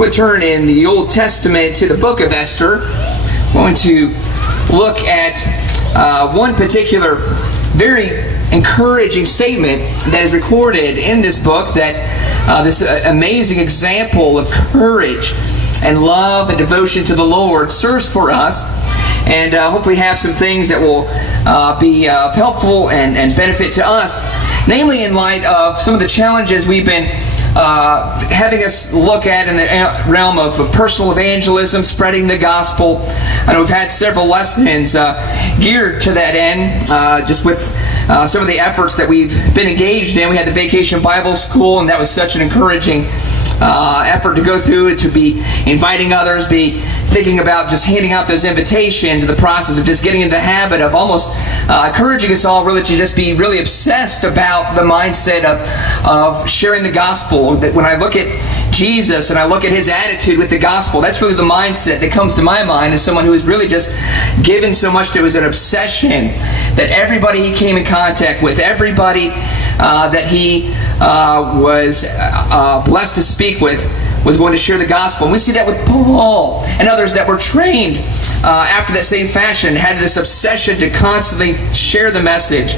We'll turn in the Old Testament to the book of Esther. We're going to look at one particular very encouraging statement that is recorded in this book, that this amazing example of courage and love and devotion to the Lord serves for us, and hopefully have some things that will be helpful and benefit to us, namely in light of some of the challenges we've been having us look at in the realm of personal evangelism, spreading the gospel. I know we've had several lessons geared to that end, just with some of the efforts that we've been engaged in. We had the Vacation Bible School, and that was such an encouraging effort to go through, to be inviting others, be thinking about just handing out those invitations, the process of just getting into the habit of almost encouraging us all really to just be really obsessed about the mindset of sharing the gospel. That when I look at Jesus and I look at his attitude with the gospel, that's really the mindset that comes to my mind as someone who is really just given so much to, it was an obsession that everybody he came in contact with, everybody that he was blessed to speak with, was going to share the gospel. And we see that with Paul and others that were trained after that same fashion, had this obsession to constantly share the message.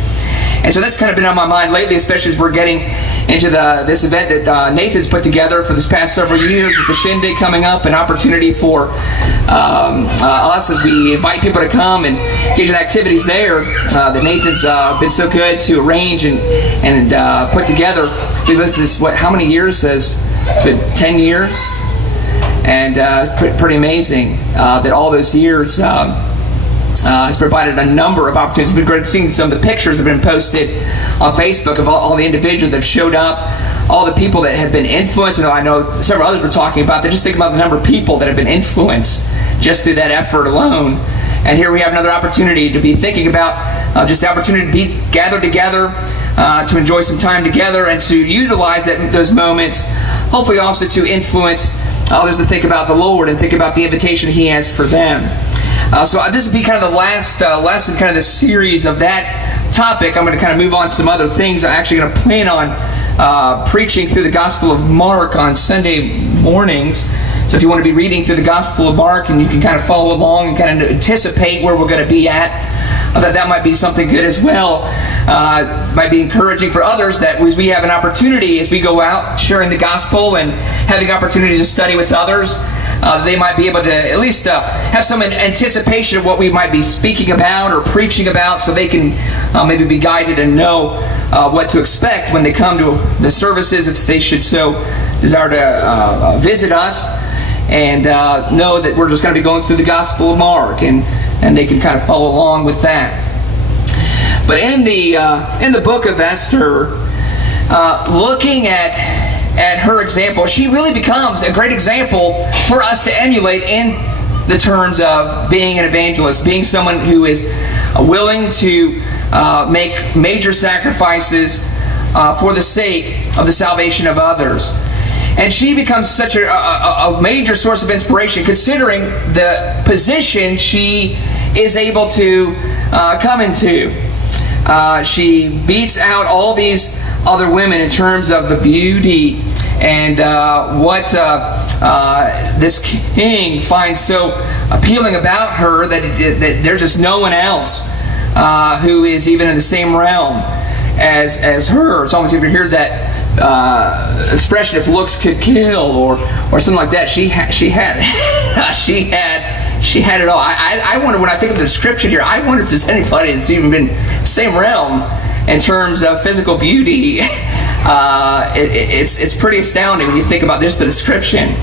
And so that's kind of been on my mind lately, especially as we're getting into this event that Nathan's put together for this past several years, with the Shindig coming up, an opportunity for us as we invite people to come and engage in activities there that Nathan's been so good to arrange and put together. It was this, how many years? It's been 10 years, and pretty amazing that all those years has provided a number of opportunities. It's been great seeing some of the pictures that have been posted on Facebook of all the individuals that have showed up, all the people that have been influenced. I know several others were talking about that. Just think about the number of people that have been influenced just through that effort alone. And here we have another opportunity to be thinking about just the opportunity to be gathered together, to enjoy some time together, and to utilize those moments, hopefully also to influence others to think about the Lord and think about the invitation he has for them. So this will be kind of the last lesson, kind of the series of that topic. I'm going to kind of move on to some other things. I'm actually going to plan on preaching through the Gospel of Mark on Sunday mornings. So if you want to be reading through the Gospel of Mark and you can kind of follow along and kind of anticipate where we're going to be at, that might be something good as well. Might be encouraging for others that as we have an opportunity as we go out sharing the gospel and having opportunities to study with others, they might be able to at least have some anticipation of what we might be speaking about or preaching about, so they can maybe be guided and know what to expect when they come to the services, if they should so desire to visit us, and know that we're just going to be going through the Gospel of Mark, and they can kind of follow along with that. But in the book of Esther, looking at her example, she really becomes a great example for us to emulate in the terms of being an evangelist, being someone who is willing to make major sacrifices for the sake of the salvation of others. And she becomes such a major source of inspiration, considering the position she is able to come into. She beats out all these other women in terms of the beauty and what this king finds so appealing about her, that there's just no one else who is even in the same realm as her. It's almost, if you hear that expression, if looks could kill, or something like that, she had it all. I wonder, when I think of the description here, I wonder if there's anybody that's even been the same realm in terms of physical beauty. It's pretty astounding when you think about just the description.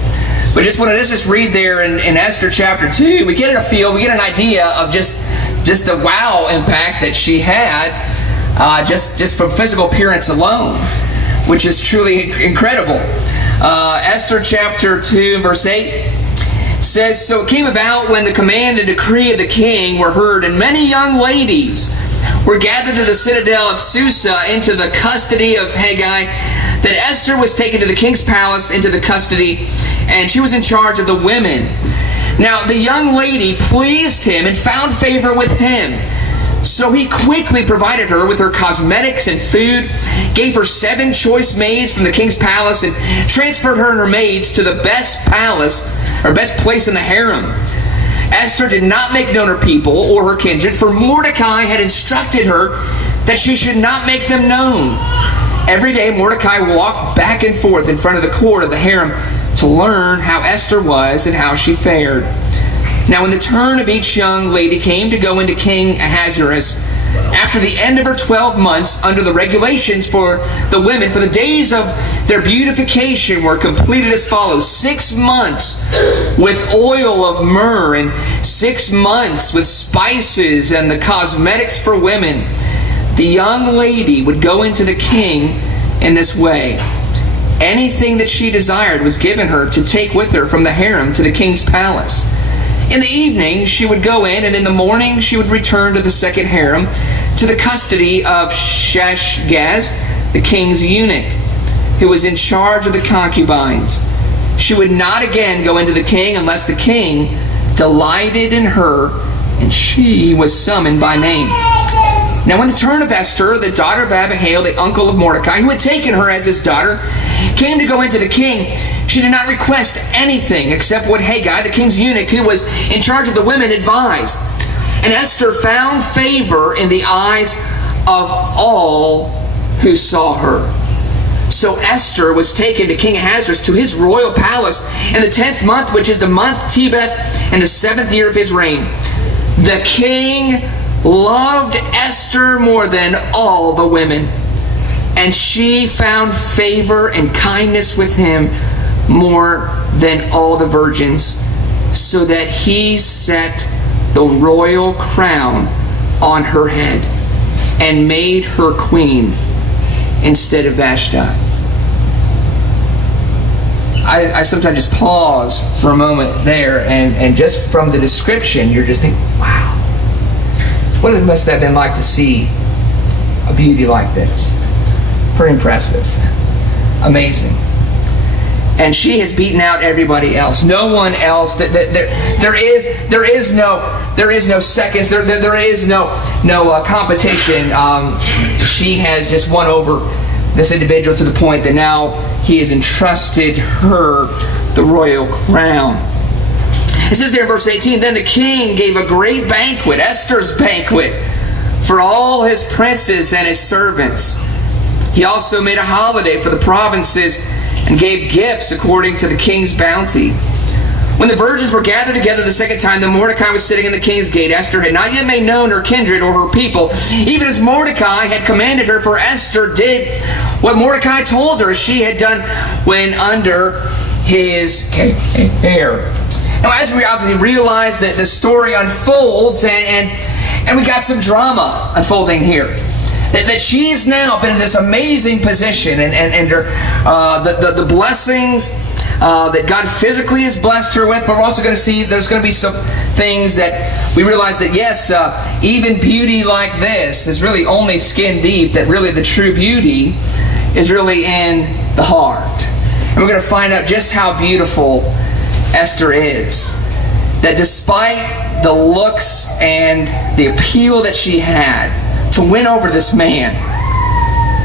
But let's just read there in Esther chapter 2. We get a feel, we get an idea of just the wow impact that she had, just from physical appearance alone, which is truly incredible. Esther chapter 2 verse 8 says, "So it came about when the command and decree of the king were heard, and many young ladies were gathered to the citadel of Susa into the custody of Haggai, that Esther was taken to the king's palace into the custody, and she was in charge of the women. Now the young lady pleased him and found favor with him, So he quickly provided her with her cosmetics and food, gave her 7 choice maids from the king's palace, and transferred her and her maids to the best palace, or best place in the harem. Esther did not make known her people or her kindred, for Mordecai had instructed her that she should not make them known. Every day Mordecai walked back and forth in front of the court of the harem to learn how Esther was and how she fared. Now when the turn of each young lady came to go into King Ahasuerus, after the end of her 12 months under the regulations for the women, for the days of their beautification were completed as follows: 6 months with oil of myrrh, and 6 months with spices and the cosmetics for women. The young lady would go into the king in this way. Anything that she desired was given her to take with her from the harem to the king's palace. In the evening she would go in, and in the morning she would return to the second harem, to the custody of Shashgaz, the king's eunuch, who was in charge of the concubines. She would not again go into the king unless the king delighted in her, and she was summoned by name. Now when the turn of Esther, the daughter of Abihail, the uncle of Mordecai, who had taken her as his daughter, came to go into the king, she did not request anything except what Haggai, the king's eunuch, who was in charge of the women, advised. And Esther found favor in the eyes of all who saw her. So Esther was taken to King Ahasuerus to his royal palace in the 10th month, which is the month Tebeth, in the 7th year of his reign. The king loved Esther more than all the women, and she found favor and kindness with him more than all the virgins, so that he set the royal crown on her head and made her queen instead of Vashti. I sometimes just pause for a moment there, and just from the description, you're just thinking, wow, what must that have been like to see a beauty like this? Pretty impressive. Amazing. And she has beaten out everybody else. No one else. There is no seconds. There is no competition. She has just won over this individual to the point that now he has entrusted her the royal crown. It says there in verse 18, then the king gave a great banquet, Esther's banquet, for all his princes and his servants. He also made a holiday for the provinces and gave gifts according to the king's bounty. When the virgins were gathered together the second time, then Mordecai was sitting in the king's gate. Esther had not yet made known her kindred or her people, even as Mordecai had commanded her, for Esther did what Mordecai told her she had done when under his care. Now, as we obviously realize that the story unfolds, and we got some drama unfolding here. That she has now been in this amazing position, and the blessings that God physically has blessed her with, but we're also going to see there's going to be some things that we realize that, yes, even beauty like this is really only skin deep, that really the true beauty is really in the heart. And we're going to find out just how beautiful Esther is. That despite the looks and the appeal that she had to win over this man,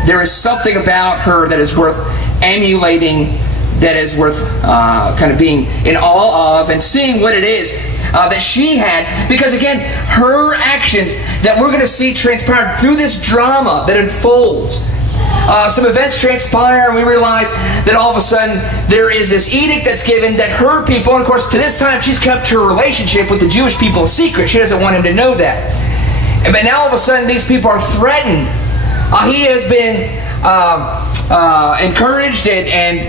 there is something about her that is worth emulating, that is worth kind of being in awe of and seeing what it is that she had. Because again, her actions that we're going to see transpired through this drama that unfolds. Some events transpire, and we realize that all of a sudden there is this edict that's given that her people, and of course to this time she's kept her relationship with the Jewish people a secret. She doesn't want him to know that. But now all of a sudden these people are threatened. He has been encouraged and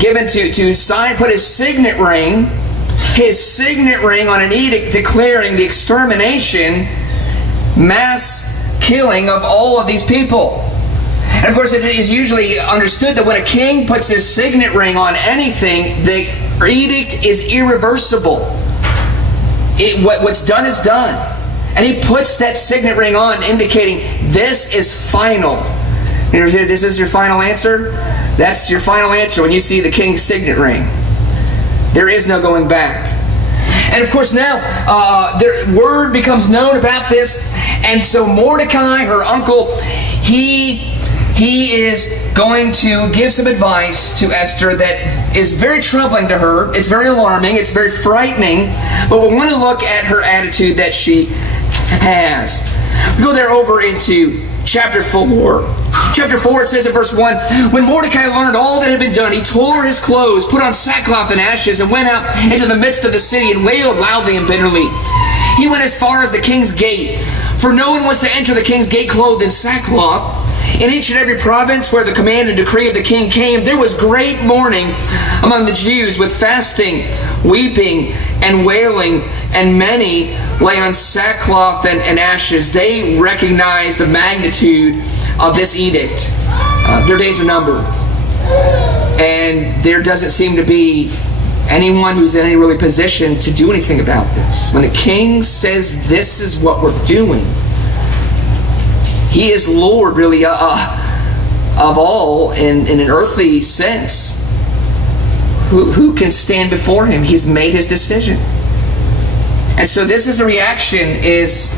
given to sign, put his signet ring on an edict declaring the extermination, mass killing of all of these people. And of course it is usually understood that when a king puts his signet ring on anything, the edict is irreversible. What's done is done. And he puts that signet ring on, indicating this is final. This is your final answer? That's your final answer when you see the king's signet ring. There is no going back. And of course now, their word becomes known about this. And so Mordecai, her uncle, he is going to give some advice to Esther that is very troubling to her. It's very alarming. It's very frightening. But we want to look at her attitude that she has. We go there over into chapter 4. Chapter 4, it says in verse 1, when Mordecai learned all that had been done, he tore his clothes, put on sackcloth and ashes, and went out into the midst of the city and wailed loudly and bitterly. He went as far as the king's gate, for no one was to enter the king's gate clothed in sackcloth. In each and every province where the command and decree of the king came, there was great mourning among the Jews, with fasting, weeping, and wailing, and many lay on sackcloth and ashes. They recognized the magnitude of this edict. Their days are numbered. And there doesn't seem to be anyone who's in any really position to do anything about this. When the king says this is what we're doing, he is Lord, really, of all in an earthly sense. Who can stand before him? He's made his decision. And so this is the reaction, is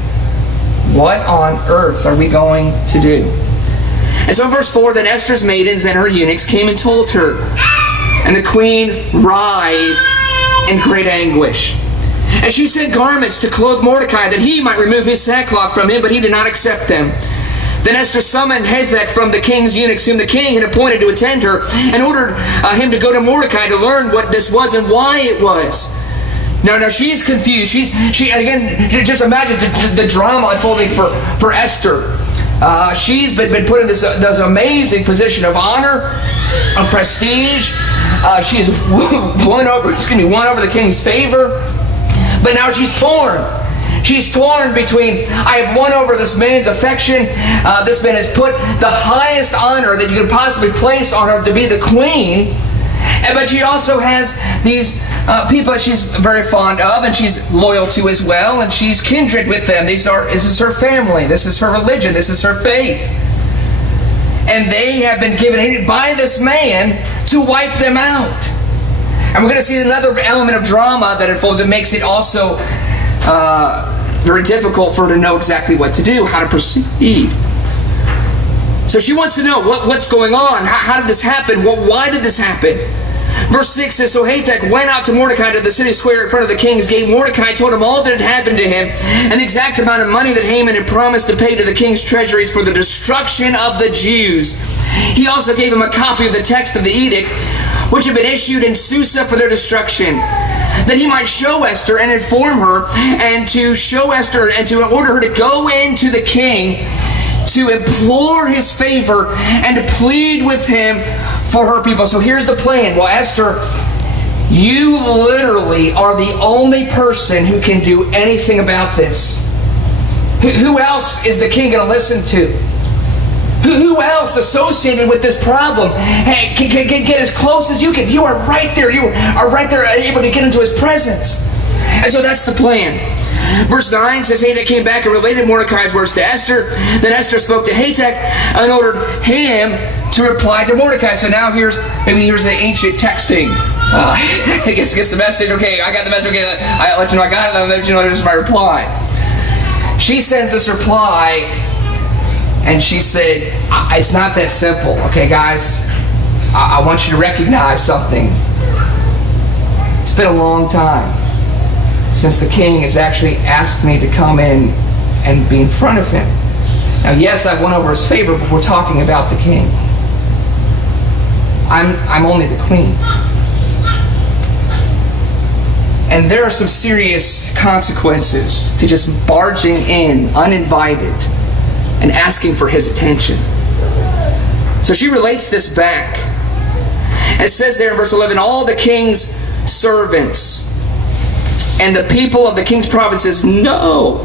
what on earth are we going to do? And so in verse 4, then Esther's maidens and her eunuchs came and told her. And the queen writhed in great anguish. And she sent garments to clothe Mordecai, that he might remove his sackcloth from him, but he did not accept them. Then Esther summoned Hathach from the king's eunuchs, whom the king had appointed to attend her, and ordered him to go to Mordecai to learn what this was and why it was. Now she's confused. She again, just imagine the drama unfolding for Esther. She's been put in this amazing position of honor, of prestige. She's won over the king's favor, but now she's torn. She's torn between, I have won over this man's affection. This man has put the highest honor that you could possibly place on her to be the queen. But she also has these people that she's very fond of and she's loyal to as well. And she's kindred with them. This is her family. This is her religion. This is her faith. And they have been given by this man to wipe them out. And we're going to see another element of drama that unfolds. It makes it also very difficult for her to know exactly what to do, how to proceed. So she wants to know what's going on. How did this happen? Why did this happen? Verse 6 says, so Hathach went out to Mordecai to the city square in front of the king's gate. Mordecai told him all that had happened to him and the exact amount of money that Haman had promised to pay to the king's treasuries for the destruction of the Jews. He also gave him a copy of the text of the edict, which had been issued in Susa for their destruction, that he might show Esther and inform her, and to show Esther and to order her to go into the king to implore his favor and to plead with him for her people. So here's the plan. Well, Esther, you literally are the only person who can do anything about this. Who else is the king going to listen to? Who else associated with this problem can get as close as you can? You are right there. You are right there, able to get into his presence. And so that's the plan. Verse 9 says, Hathach came back and related Mordecai's words to Esther. Then Esther spoke to Hathach and ordered him to reply to Mordecai. So now here's the ancient texting. Gets the message. Okay, I got the message. Okay, I'll let you know I got it. I'll let you know this is my reply. She sends this reply, and she said, it's not that simple. Okay, guys, I want you to recognize something. It's been a long time since the king has actually asked me to come in and be in front of him. Now, yes, I've won over his favor, but we're talking about the king. I'm only the queen. And there are some serious consequences to just barging in uninvited and asking for his attention. So she relates this back. It says there in verse 11, all the king's servants and the people of the king's provinces know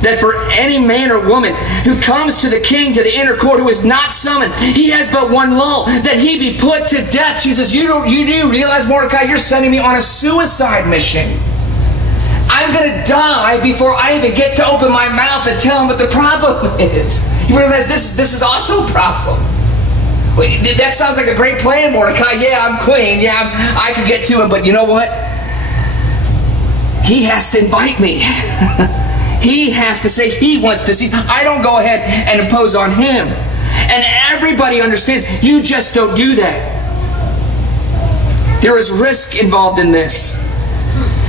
that for any man or woman who comes to the king to the inner court who is not summoned, he has but one law, that he be put to death. She says, you do realize, Mordecai, you're sending me on a suicide mission. I'm going to die before I even get to open my mouth and tell him what the problem is. You realize this is also a problem. That sounds like a great plan, Mordecai. Yeah, I'm queen. Yeah, I could get to him, but you know what? he has to invite me. He has to say he wants to see. I don't go ahead and impose on him. And everybody understands, you just don't do that. There is risk involved in this.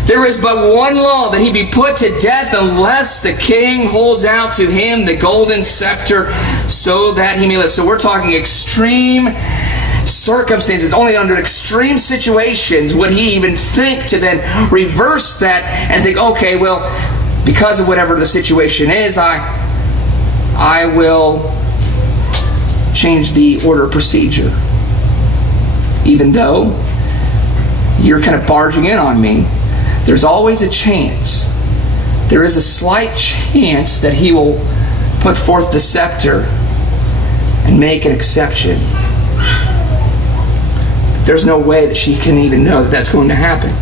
There is but one law, that he be put to death unless the king holds out to him the golden scepter so that he may live. So we're talking extreme circumstances. Only under extreme situations would he even think to then reverse that and think, okay, well, because of whatever the situation is, I will change the order of procedure. Even though you're kind of barging in on me, there's always a chance. There is a slight chance that he will put forth the scepter and make an exception. There's no way that she can even know that that's going to happen.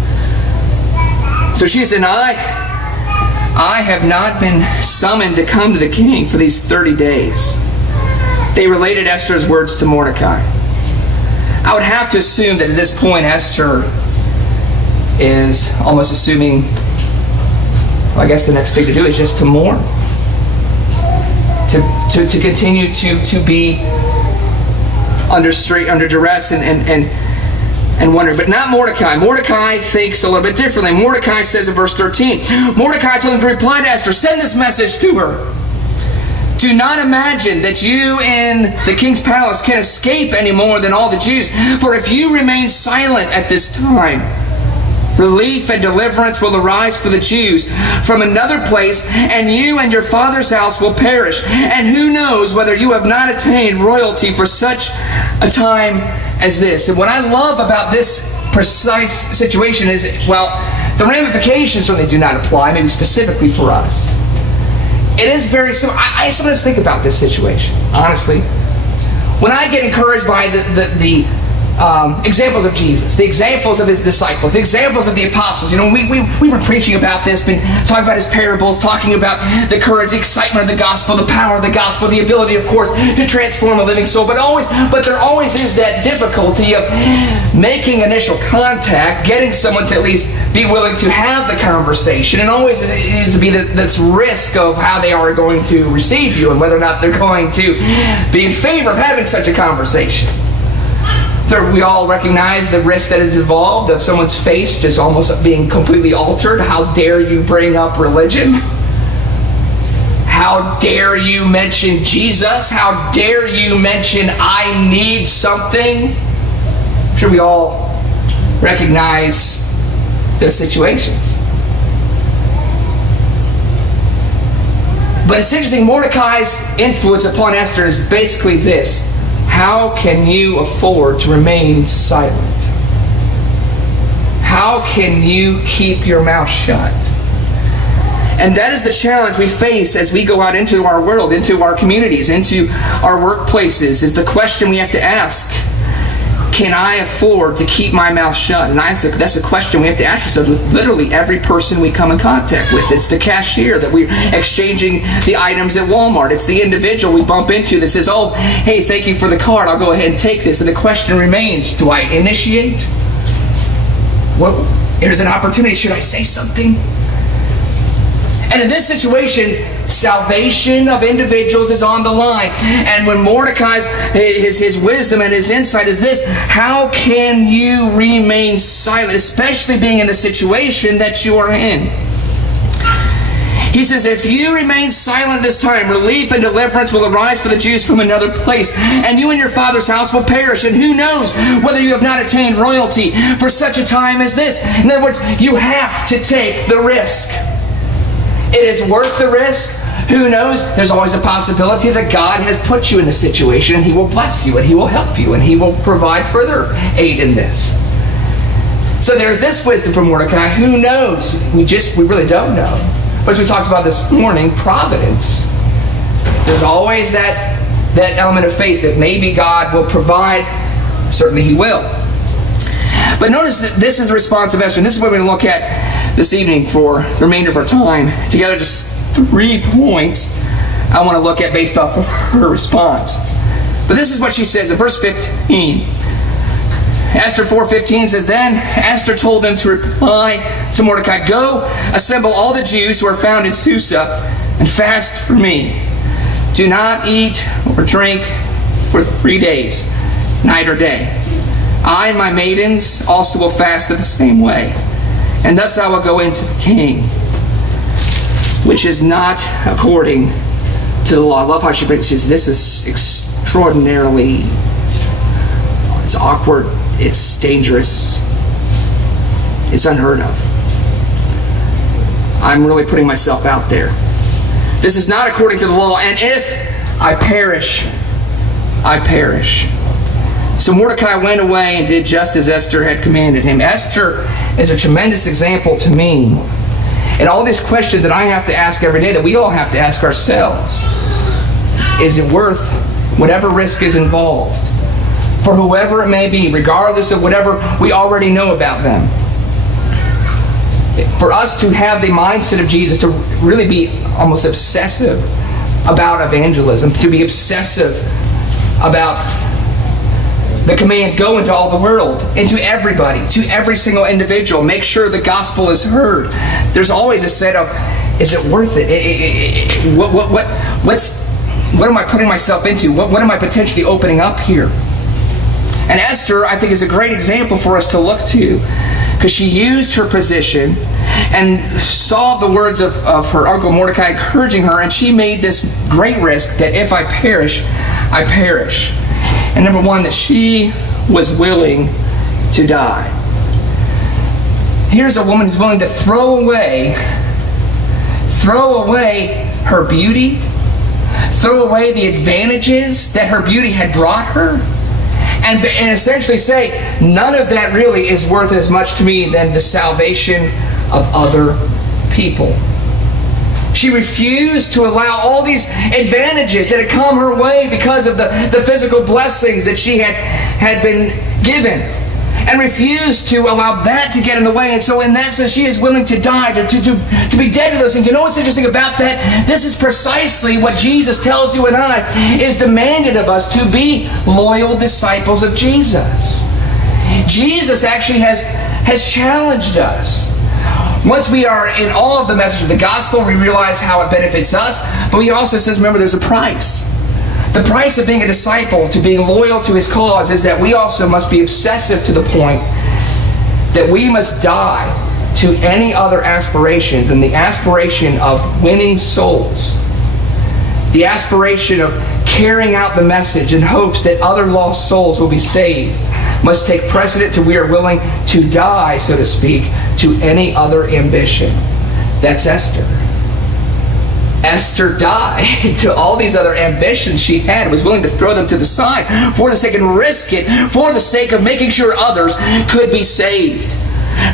So she said, I have not been summoned to come to the king for these 30 days. They related Esther's words to Mordecai. I would have to assume that at this point Esther is almost assuming, well, I guess the next thing to do is just to mourn. To continue to be under duress and wondering. But not Mordecai. Mordecai thinks a little bit differently. Mordecai says in verse 13, Mordecai told him to reply to Esther, send this message to her. Do not imagine that you in the king's palace can escape any more than all the Jews. For if you remain silent at this time, relief and deliverance will arise for the Jews from another place, and you and your father's house will perish. And who knows whether you have not attained royalty for such a time as this. And what I love about this precise situation is, well, the ramifications certainly do not apply, maybe specifically for us. It is very similar. I sometimes think about this situation, honestly. When I get encouraged by the examples of Jesus, the examples of his disciples, the examples of the apostles. You know, we were preaching about this, been talking about his parables, talking about the courage, the excitement of the gospel, the power of the gospel, the ability, of course, to transform a living soul. But there always is that difficulty of making initial contact, getting someone to at least be willing to have the conversation, and always is to be this risk of how they are going to receive you and whether or not they're going to be in favor of having such a conversation. Third, we all recognize the risk that is involved of someone's face just almost being completely altered. How dare you bring up religion? How dare you mention Jesus? How dare you mention I need something? I'm sure we all recognize those situations. But it's interesting, Mordecai's influence upon Esther is basically this. How can you afford to remain silent? How can you keep your mouth shut? And that is the challenge we face as we go out into our world, into our communities, into our workplaces, is the question we have to ask. Can I afford to keep my mouth shut? And that's a question we have to ask ourselves with literally every person we come in contact with. It's the cashier that we're exchanging the items at Walmart. It's the individual we bump into that says, oh, hey, thank you for the card. I'll go ahead and take this. And the question remains, do I initiate? Well, there's an opportunity. Should I say something? And in this situation, salvation of individuals is on the line. And when Mordecai's his wisdom and his insight is this, how can you remain silent, especially being in the situation that you are in? He says, if you remain silent this time, relief and deliverance will arise for the Jews from another place, and you and your father's house will perish. And who knows whether you have not attained royalty for such a time as this? In other words, you have to take the risk. It is worth the risk. Who knows? There's always a possibility that God has put you in a situation and He will bless you and He will help you and He will provide further aid in this. So there's this wisdom from Mordecai. Who knows? We really don't know. But as we talked about this morning, providence. There's always that element of faith that maybe God will provide. Certainly He will. But notice that this is the response of Esther. And this is what we're going to look at this evening for the remainder of our time. Together, just 3 points I want to look at based off of her response. But this is what she says in verse 15. Esther 4:15 says, Then Esther told them to reply to Mordecai, Go, assemble all the Jews who are found in Susa, and fast for me. Do not eat or drink for 3 days, night or day. I and my maidens also will fast in the same way. And thus I will go into the king, which is not according to the law. I love how she brings this. This is extraordinarily, it's awkward, it's dangerous, it's unheard of. I'm really putting myself out there. This is not according to the law, and if I perish, I perish. So Mordecai went away and did just as Esther had commanded him. Esther is a tremendous example to me. And all these questions that I have to ask every day, that we all have to ask ourselves. Is it worth whatever risk is involved? For whoever it may be, regardless of whatever we already know about them. For us to have the mindset of Jesus, to really be almost obsessive about evangelism, to be obsessive about the command, go into all the world, into everybody, to every single individual. Make sure the gospel is heard. There's always a set of, is it worth it? What am I putting myself into? What am I potentially opening up here? And Esther, I think, is a great example for us to look to, because she used her position and saw the words of her uncle Mordecai encouraging her, and she made this great risk that if I perish, I perish. And number one, that she was willing to die. Here's a woman who's willing to throw away her beauty, throw away the advantages that her beauty had brought her, and essentially say, none of that really is worth as much to me than the salvation of other people. She refused to allow all these advantages that had come her way because of the physical blessings that she had been given, and refused to allow that to get in the way. And so in that sense, she is willing to die, to be dead to those things. You know what's interesting about that? This is precisely what Jesus tells you and I is demanded of us, to be loyal disciples of Jesus. Jesus actually has challenged us. Once we are in all of the message of the gospel, we realize how it benefits us. But he also says, remember, there's a price. The price of being a disciple, to being loyal to his cause, is that we also must be obsessive to the point that we must die to any other aspirations than the aspiration of winning souls. The aspiration of carrying out the message in hopes that other lost souls will be saved must take precedent to we are willing to die, so to speak, to any other ambition. That's Esther. Esther died to all these other ambitions she had, was willing to throw them to the side for the sake and risk it for the sake of making sure others could be saved.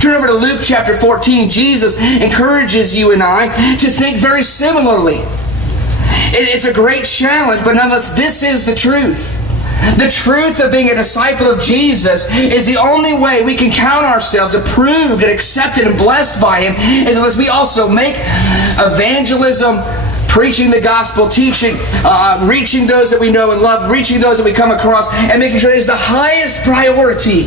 Turn over to Luke chapter 14. Jesus encourages you and I to think very similarly. It's a great challenge, but nonetheless, this is the truth. The truth of being a disciple of Jesus is the only way we can count ourselves approved and accepted and blessed by Him, is unless we also make evangelism, preaching the gospel, teaching, reaching those that we know and love, reaching those that we come across, and making sure it is the highest priority.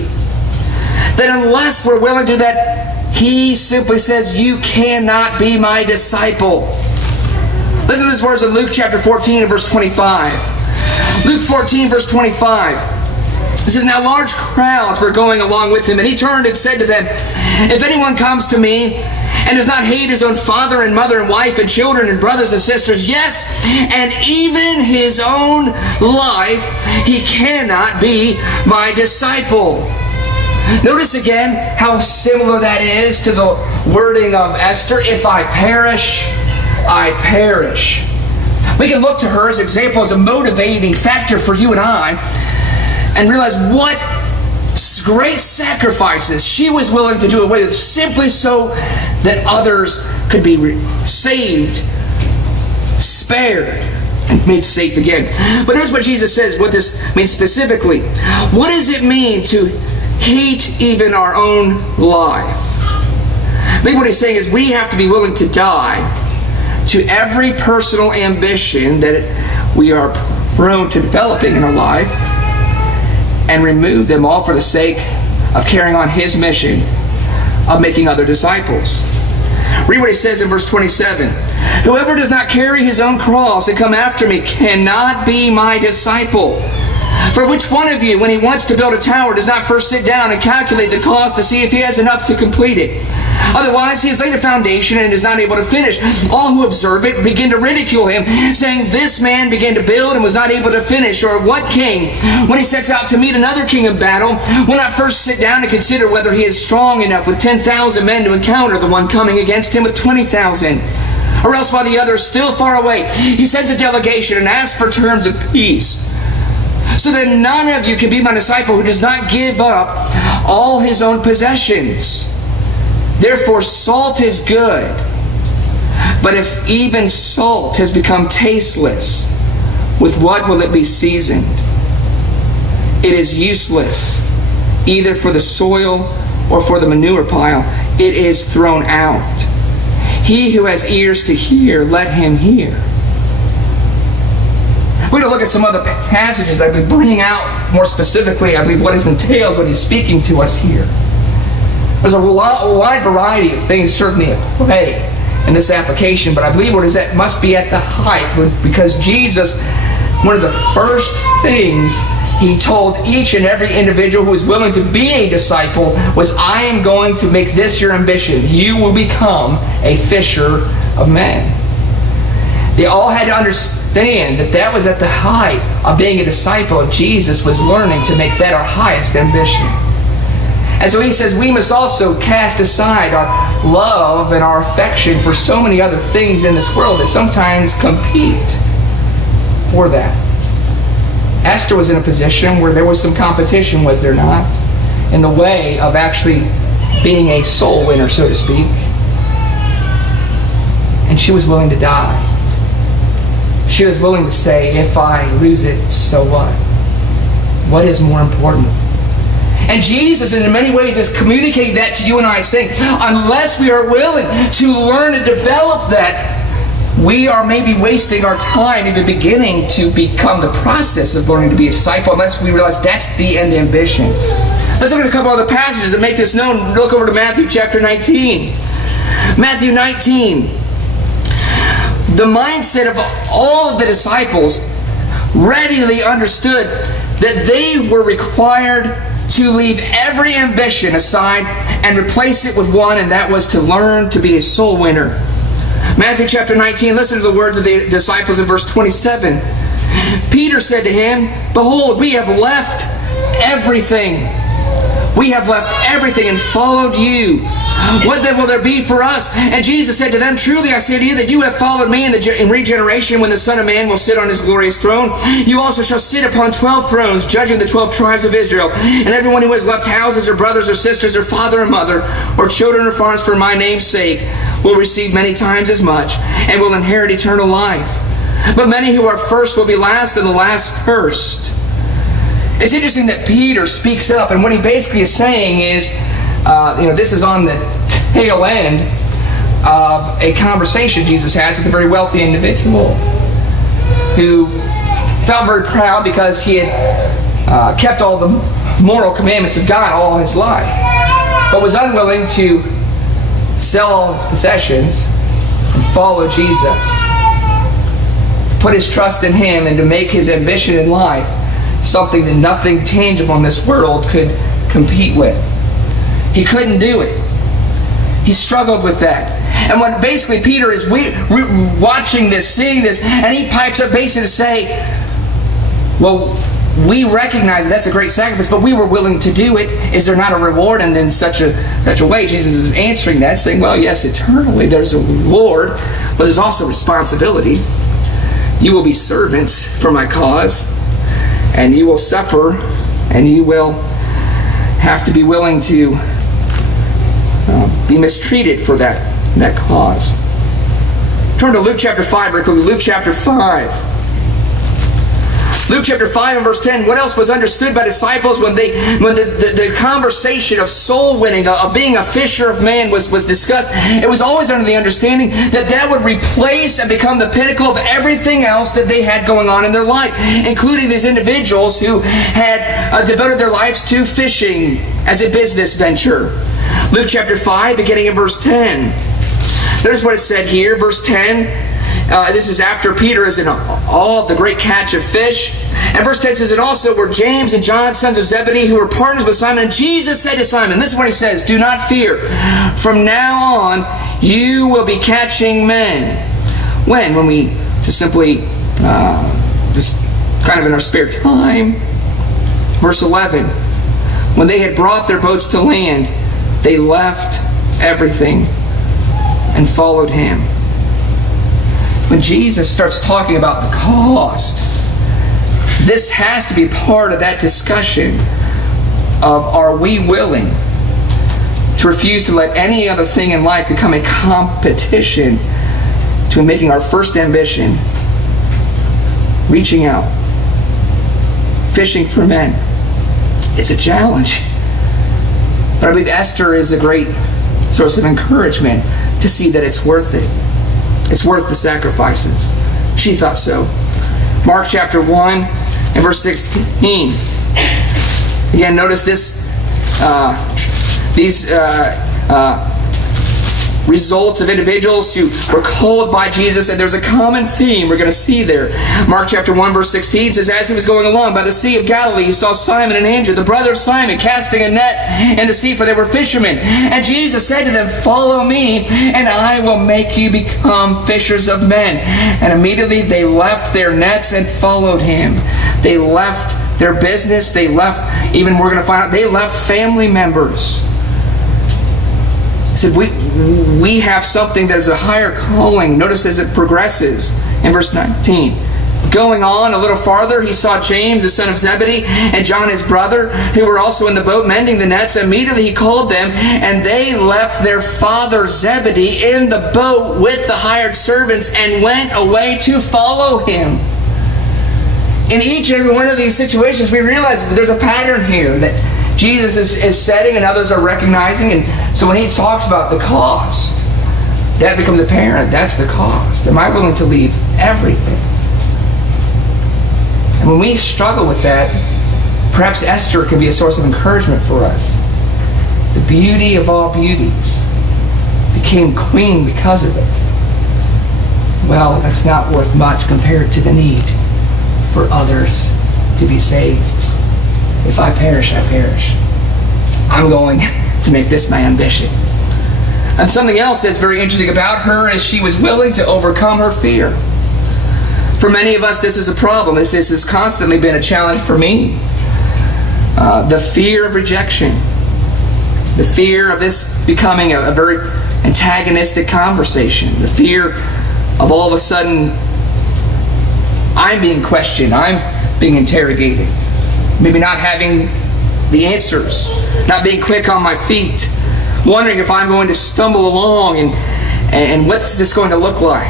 That unless we're willing to do that, He simply says, you cannot be my disciple. Listen to this verse in Luke chapter 14 and verse 25. Luke 14 verse 25. It says, now large crowds were going along with him, and he turned and said to them, if anyone comes to me and does not hate his own father and mother and wife and children and brothers and sisters, yes, and even his own life, he cannot be my disciple. Notice again how similar that is to the wording of Esther. If I perish, I perish. We can look to her as an example, as a motivating factor for you and I, and realize what great sacrifices she was willing to do away with simply so that others could be saved, spared, and made safe again. But here's what Jesus says, what this means specifically. What does it mean to hate even our own life? I think what he's saying is we have to be willing to die to every personal ambition that we are prone to developing in our life, and remove them all for the sake of carrying on his mission of making other disciples. Read what he says in verse 27. Whoever does not carry his own cross and come after me cannot be my disciple. For which one of you, when he wants to build a tower, does not first sit down and calculate the cost to see if he has enough to complete it? Otherwise, he has laid a foundation and is not able to finish. All who observe it begin to ridicule him, saying, this man began to build and was not able to finish. Or what king, when he sets out to meet another king in battle, will not first sit down and consider whether he is strong enough with 10,000 men to encounter the one coming against him with 20,000? Or else, while the other is still far away, he sends a delegation and asks for terms of peace. So that none of you can be my disciple who does not give up all his own possessions. Therefore, salt is good. But if even salt has become tasteless, with what will it be seasoned? It is useless, either for the soil or for the manure pile. It is thrown out. He who has ears to hear, let him hear. We're going to look at some other passages that I'll be bringing out more specifically, I believe, what is entailed when he's speaking to us here. There's a wide variety of things certainly at play in this application, but I believe what is that must be at the height, because Jesus, one of the first things he told each and every individual who was willing to be a disciple was, I am going to make this your ambition. You will become a fisher of men. They all had to understand that that was at the height of being a disciple of Jesus, was learning to make that our highest ambition. And so he says we must also cast aside our love and our affection for so many other things in this world that sometimes compete for that. Esther was in a position where there was some competition, was there not, in the way of actually being a soul winner, so to speak. And she was willing to die. She was willing to say, if I lose it, so what? What is more important? And Jesus, in many ways, is communicating that to you and I, saying, unless we are willing to learn and develop that, we are maybe wasting our time even beginning to become the process of learning to be a disciple, unless we realize that's the end ambition. Let's look at a couple other passages that make this known. Look over to Matthew chapter 19. Matthew 19. The mindset of all of the disciples readily understood that they were required to leave every ambition aside and replace it with one, and that was to learn to be a soul winner. Matthew chapter 19, listen to the words of the disciples in verse 27. Peter said to him, behold, we have left everything. We have left everything and followed you. What then will there be for us? And Jesus said to them, truly I say to you that you have followed me in regeneration when the Son of Man will sit on his glorious throne. You also shall sit upon 12 thrones, judging the 12 tribes of Israel. And everyone who has left houses or brothers or sisters or father or mother or children or farms for my name's sake will receive many times as much and will inherit eternal life. But many who are first will be last and the last first. It's interesting that Peter speaks up, and what he basically is saying is, this is on the tail end of a conversation Jesus has with a very wealthy individual who felt very proud because he had kept all the moral commandments of God all his life, but was unwilling to sell all his possessions and follow Jesus, to put his trust in him and to make his ambition in life something that nothing tangible in this world could compete with. He couldn't do it. He struggled with that. And what basically Peter is watching this, seeing this, and he pipes up basically to say, well, we recognize that's a great sacrifice, but we were willing to do it. Is there not a reward? And in such a way, Jesus is answering that, saying, well, yes, eternally there's a reward, but there's also responsibility. You will be servants for my cause, and you will suffer, and you will have to be willing to be mistreated for that cause. Turn to Luke chapter 5 very quickly. Luke chapter 5. Luke chapter 5 and verse 10, what else was understood by disciples when the conversation of soul winning, of being a fisher of man was discussed? It was always under the understanding that that would replace and become the pinnacle of everything else that they had going on in their life, including these individuals who had devoted their lives to fishing as a business venture. Luke chapter 5, beginning in verse 10. There's what it said here, verse 10. This is after Peter is in all of the great catch of fish. And verse 10 says, and also were James and John, sons of Zebedee, who were partners with Simon. And Jesus said to Simon, this is what he says, do not fear. From now on, you will be catching men. When we just simply, just kind of in our spare time. Verse 11, when they had brought their boats to land, they left everything and followed him. When Jesus starts talking about the cost, this has to be part of that discussion of, are we willing to refuse to let any other thing in life become a competition to making our first ambition reaching out, fishing for men? It's a challenge. But I believe Esther is a great source of encouragement to see that it's worth it. It's worth the sacrifices. She thought so. Mark chapter 1 and verse 16. Again, notice this. These results of individuals who were called by Jesus, and there's a common theme we're going to see there. Mark chapter 1 verse 16 says, as he was going along by the Sea of Galilee, he saw Simon and Andrew, the brother of Simon, casting a net in the sea, for they were fishermen. And Jesus said to them, follow me, and I will make you become fishers of men. And immediately they left their nets and followed him. They left their business. They left, even we're going to find out, they left family members. He said, we have something that is a higher calling. Notice as it progresses in verse 19. Going on a little farther, he saw James, the son of Zebedee, and John, his brother, who were also in the boat mending the nets. Immediately he called them, and they left their father Zebedee in the boat with the hired servants and went away to follow him. In each and every one of these situations, we realize there's a pattern here that Jesus is setting and others are recognizing. And so when he talks about the cost, that becomes apparent. That's the cost. Am I willing to leave everything? And when we struggle with that, perhaps Esther can be a source of encouragement for us. The beauty of all beauties became queen because of it. Well, that's not worth much compared to the need for others to be saved. If I perish, I perish. I'm going to make this my ambition. And something else that's very interesting about her is she was willing to overcome her fear. For many of us, this is a problem. This has constantly been a challenge for me. The fear of rejection. The fear of this becoming a very antagonistic conversation. The fear of all of a sudden, I'm being questioned. I'm being interrogated. Maybe not having the answers, not being quick on my feet, wondering if I'm going to stumble along and what's this going to look like.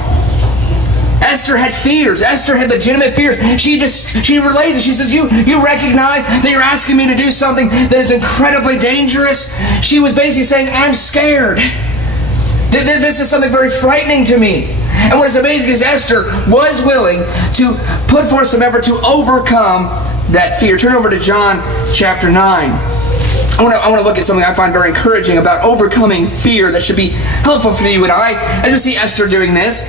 Esther had fears. Esther had legitimate fears. She relays it. She says, you recognize that you're asking me to do something that is incredibly dangerous? She was basically saying, I'm scared. This is something very frightening to me. And what is amazing is Esther was willing to put forth some effort to overcome that fear. Turn over to John chapter 9. I want to look at something I find very encouraging about overcoming fear that should be helpful for you and I as we see Esther doing this.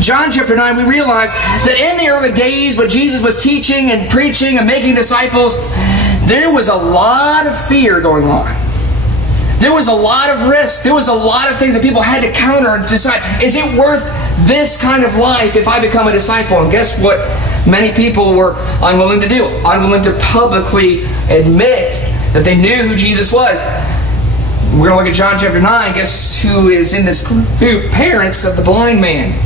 John chapter 9, we realize that in the early days when Jesus was teaching and preaching and making disciples, there was a lot of fear going on. There was a lot of risk. There was a lot of things that people had to counter and decide, is it worth this kind of life if I become a disciple? And guess what many people were unwilling to do? Unwilling to publicly admit that they knew who Jesus was. We're going to look at John chapter 9. Guess who is in this group? Parents of the blind man.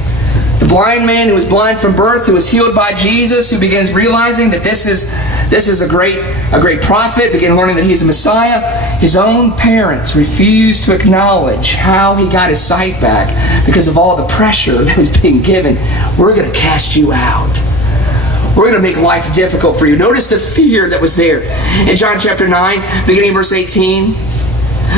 The blind man who was blind from birth, who was healed by Jesus, who begins realizing that this is a great prophet, begin learning that he's a Messiah. His own parents refused to acknowledge how he got his sight back because of all the pressure that was being given. We're going to cast you out. We're going to make life difficult for you. Notice the fear that was there. In John chapter 9, beginning in verse 18,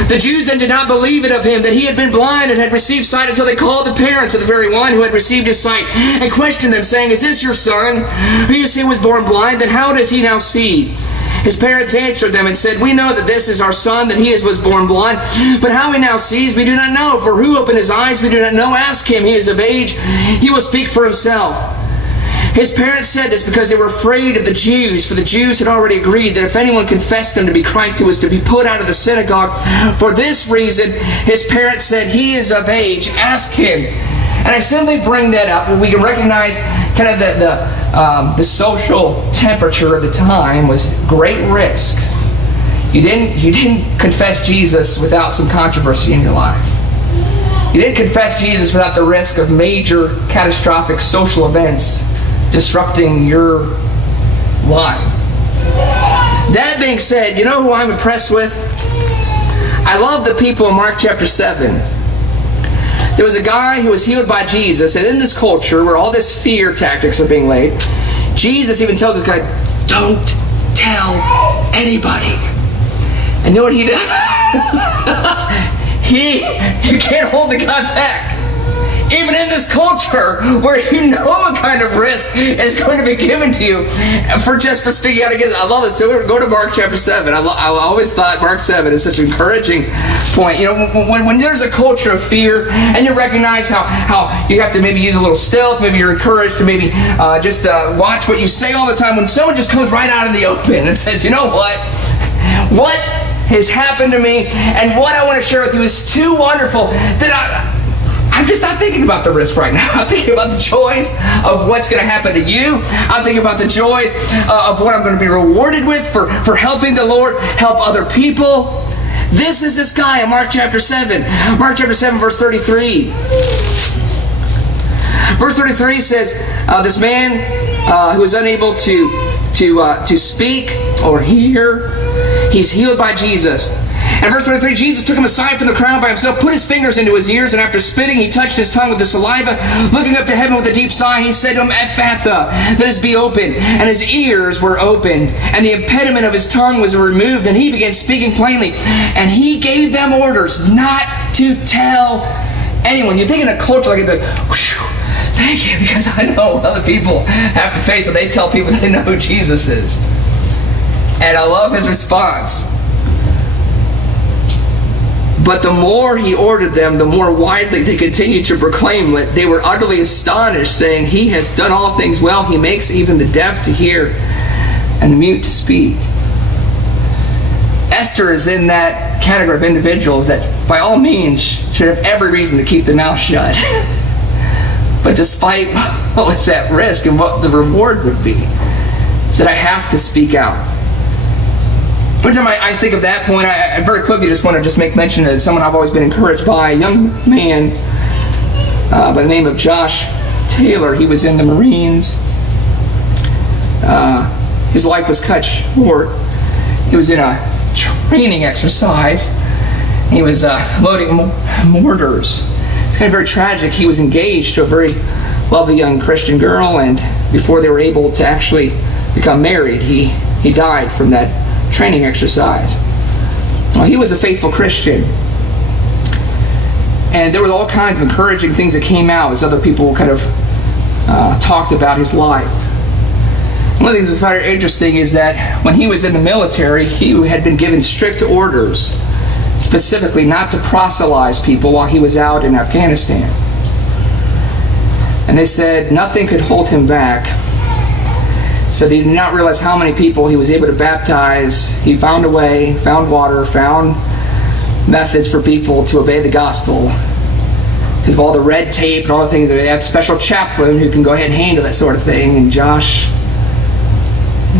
the Jews then did not believe it of him that he had been blind and had received sight until they called the parents of the very one who had received his sight and questioned them, saying, is this your son, who you say was born blind? Then how does he now see? His parents answered them and said, we know that this is our son, that he was born blind. But how he now sees, we do not know. For who opened his eyes, we do not know. Ask him, he is of age. He will speak for himself. His parents said this because they were afraid of the Jews, for the Jews had already agreed that if anyone confessed him to be Christ, he was to be put out of the synagogue. For this reason, his parents said, he is of age, ask him. And I simply bring that up, and we can recognize kind of the social temperature of the time was great risk. You didn't confess Jesus without some controversy in your life. You didn't confess Jesus without the risk of major catastrophic social events disrupting your life. That being said, you know who I'm impressed with? I love the people in Mark chapter 7. There was a guy who was healed by Jesus, and in this culture where all this fear tactics are being laid, Jesus even tells this guy, don't tell anybody. And you know what he did? You can't hold the guy back. Even in this culture where you know what kind of risk is going to be given to you for speaking out against. I love this. So go to Mark chapter 7. I always thought Mark 7 is such an encouraging point. You know, when there's a culture of fear and you recognize how you have to maybe use a little stealth, maybe you're encouraged to maybe just watch what you say all the time. When someone just comes right out in the open and says, you know what? What has happened to me and what I want to share with you is too wonderful that I'm just not thinking about the risk right now. I'm thinking about the joys of what's going to happen to you. I'm thinking about the joys of what I'm going to be rewarded with for helping the Lord help other people. This is this guy in Mark chapter 7. Mark chapter 7, verse 33. Verse 33 says, this man who is unable to speak or hear, he's healed by Jesus. And verse 23, Jesus took him aside from the crowd by himself, put his fingers into his ears, and after spitting, he touched his tongue with the saliva. Looking up to heaven with a deep sigh, he said to him, Ephphatha, that is, be opened. And his ears were opened, and the impediment of his tongue was removed, and he began speaking plainly. And he gave them orders not to tell anyone. You think in a culture like that, thank you, because I know other people have to face it. They tell people they know who Jesus is. And I love his response. But the more he ordered them, the more widely they continued to proclaim it. They were utterly astonished, saying, he has done all things well. He makes even the deaf to hear and the mute to speak. Esther is in that category of individuals that by all means should have every reason to keep their mouth shut. But despite what was at risk and what the reward would be, said, I have to speak out. Every time I think of that point, I very quickly just want to make mention of someone I've always been encouraged by, a young man by the name of Josh Taylor. He was in the Marines. His life was cut short. He was in a training exercise. He was loading mortars. It's kind of very tragic. He was engaged to a very lovely young Christian girl, and before they were able to actually become married, he died from that training exercise. Well, he was a faithful Christian, and there were all kinds of encouraging things that came out as other people kind of talked about his life. One of the things we find interesting is that when he was in the military, he had been given strict orders, specifically not to proselytize people while he was out in Afghanistan. And they said nothing could hold him back. So they did not realize how many people he was able to baptize. He found a way, found water, found methods for people to obey the gospel. Because of all the red tape and all the things, they have a special chaplain who can go ahead and handle that sort of thing. And Josh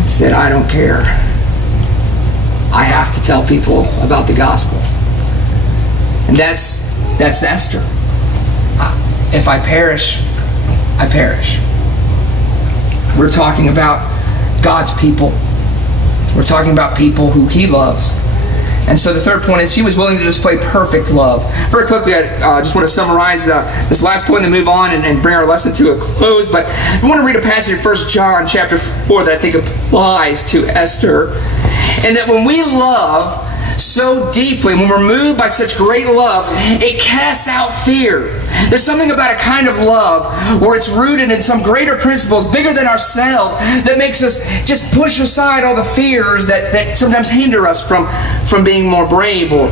said, I don't care. I have to tell people about the gospel. And that's Esther. If I perish, I perish. We're talking about God's people. We're talking about people who He loves. And so the third point is she was willing to display perfect love. Very quickly, I just want to summarize this last point and move on and bring our lesson to a close. But I want to read a passage in 1 John chapter 4 that I think applies to Esther. And that when we love so deeply, when we're moved by such great love, it casts out fear. There's something about a kind of love where it's rooted in some greater principles, bigger than ourselves, that makes us just push aside all the fears that sometimes hinder us from being more brave or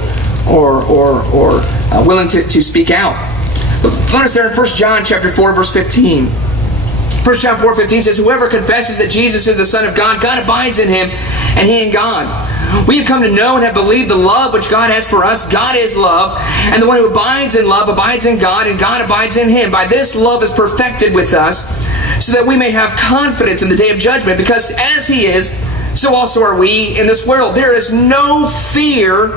willing to speak out. Notice there in 1 John chapter 4, verse 15. 1 John 4:15 says, whoever confesses that Jesus is the Son of God, God abides in him, and he in God. We have come to know and have believed the love which God has for us. God is love, and the one who abides in love abides in God, and God abides in him. By this love is perfected with us, so that we may have confidence in the day of judgment, because as he is, so also are we in this world. There is no fear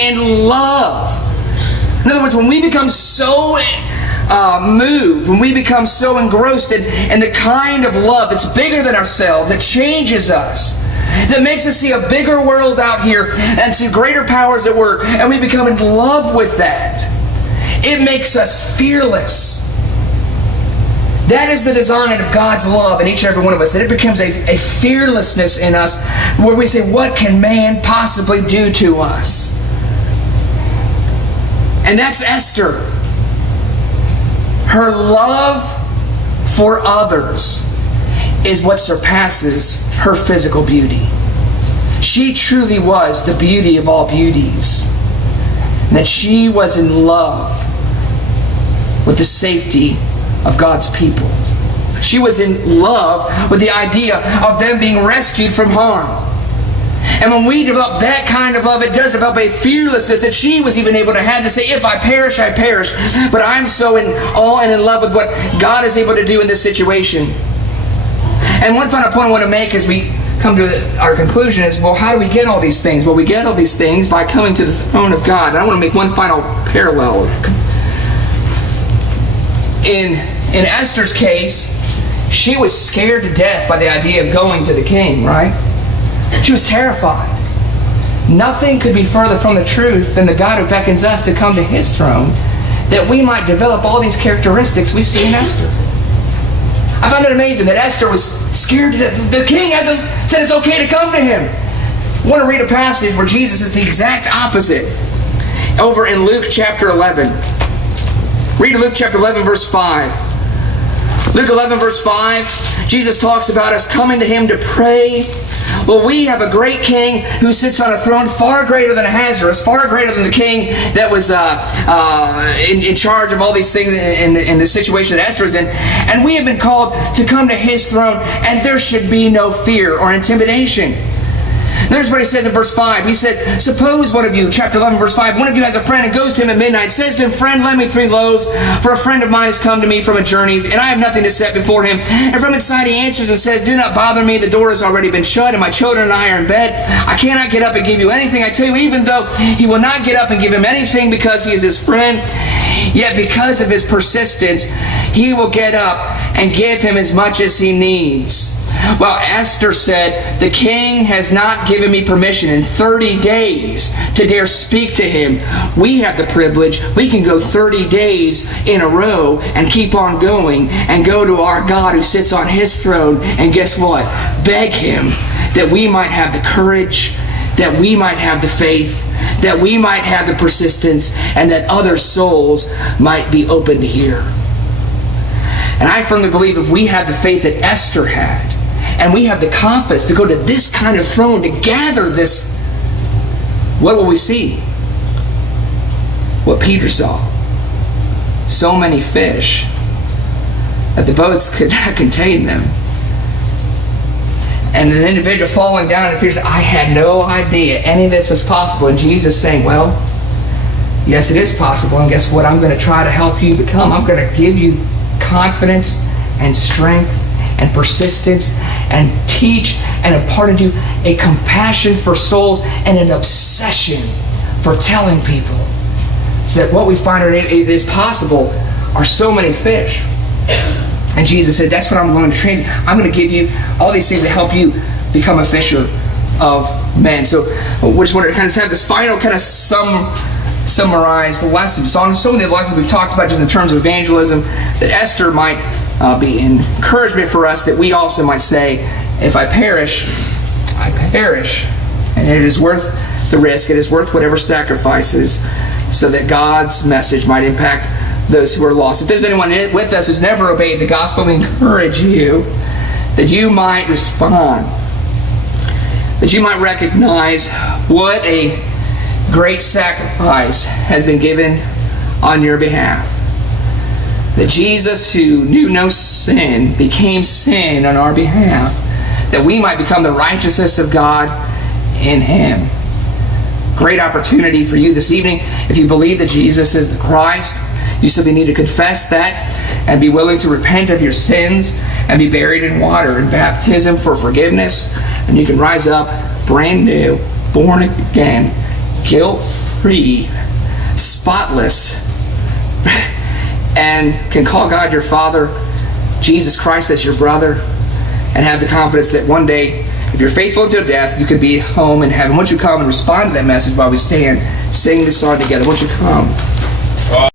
in love. In other words, when we become so moved, when we become so engrossed in the kind of love that's bigger than ourselves, that changes us, that makes us see a bigger world out here and see greater powers at work, and we become in love with that, it makes us fearless. That is the design of God's love in each and every one of us, that it becomes a fearlessness in us where we say, what can man possibly do to us? And that's Esther. Her love for others is what surpasses her physical beauty. She truly was the beauty of all beauties. And that she was in love with the safety of God's people. She was in love with the idea of them being rescued from harm. And when we develop that kind of love, it does develop a fearlessness that she was even able to have to say, if I perish, I perish. But I'm so in awe and in love with what God is able to do in this situation. And one final point I want to make as we come to our conclusion is, well, how do we get all these things? Well, we get all these things by coming to the throne of God. And I want to make one final parallel. In Esther's case, she was scared to death by the idea of going to the king, right? She was terrified. Nothing could be further from the truth than the God who beckons us to come to his throne, that we might develop all these characteristics we see in Esther. I find it amazing that Esther was scared to death. The king hasn't said it's okay to come to him. I want to read a passage where Jesus is the exact opposite. Over in Luke chapter 11. Read Luke chapter 11 verse 5. Luke 11 verse 5, Jesus talks about us coming to him to pray. Well, we have a great king who sits on a throne far greater than Ahasuerus, far greater than the king that was in charge of all these things in the situation that Esther is in. And we have been called to come to his throne, and there should be no fear or intimidation. Notice what he says in verse 5. He said, suppose one of you, chapter 11, verse 5, one of you has a friend and goes to him at midnight, says to him, friend, lend me 3 loaves, for a friend of mine has come to me from a journey, and I have nothing to set before him. And from inside he answers and says, do not bother me, the door has already been shut, and my children and I are in bed. I cannot get up and give you anything. I tell you, even though he will not get up and give him anything because he is his friend, yet because of his persistence, he will get up and give him as much as he needs. Well, Esther said, the king has not given me permission in 30 days to dare speak to him. We have the privilege. We can go 30 days in a row and keep on going and go to our God who sits on his throne and guess what? Beg him that we might have the courage, that we might have the faith, that we might have the persistence, and that other souls might be open to hear. And I firmly believe if we have the faith that Esther had, and we have the confidence to go to this kind of throne, to gather this, what will we see? What Peter saw. So many fish that the boats could not contain them. And an individual falling down in fear said, I had no idea any of this was possible. And Jesus saying, well, yes, it is possible. And guess what? I'm going to try to help you become. I'm going to give you confidence and strength and persistence and teach and impart into you a compassion for souls and an obsession for telling people, so that what we find is possible are so many fish. And Jesus said, that's what I'm going to train. I'm going to give you all these things to help you become a fisher of men. So we just want to kind of have this final kind of summarized lesson. So on so many of the lessons we've talked about just in terms of evangelism, that Esther might be encouragement for us, that we also might say, if I perish, I perish. And it is worth the risk. It is worth whatever sacrifices, so that God's message might impact those who are lost. If there's anyone with us who's never obeyed the gospel, we encourage you that you might respond, that you might recognize what a great sacrifice has been given on your behalf. That Jesus, who knew no sin, became sin on our behalf, that we might become the righteousness of God in Him. Great opportunity for you this evening. If you believe that Jesus is the Christ, you simply need to confess that and be willing to repent of your sins and be buried in water in baptism for forgiveness. And you can rise up brand new, born again, guilt-free, spotless, and can call God your Father, Jesus Christ as your brother, and have the confidence that one day, if you're faithful until death, you could be home in heaven. Won't you come and respond to that message while we stand, sing this song together? Won't you come?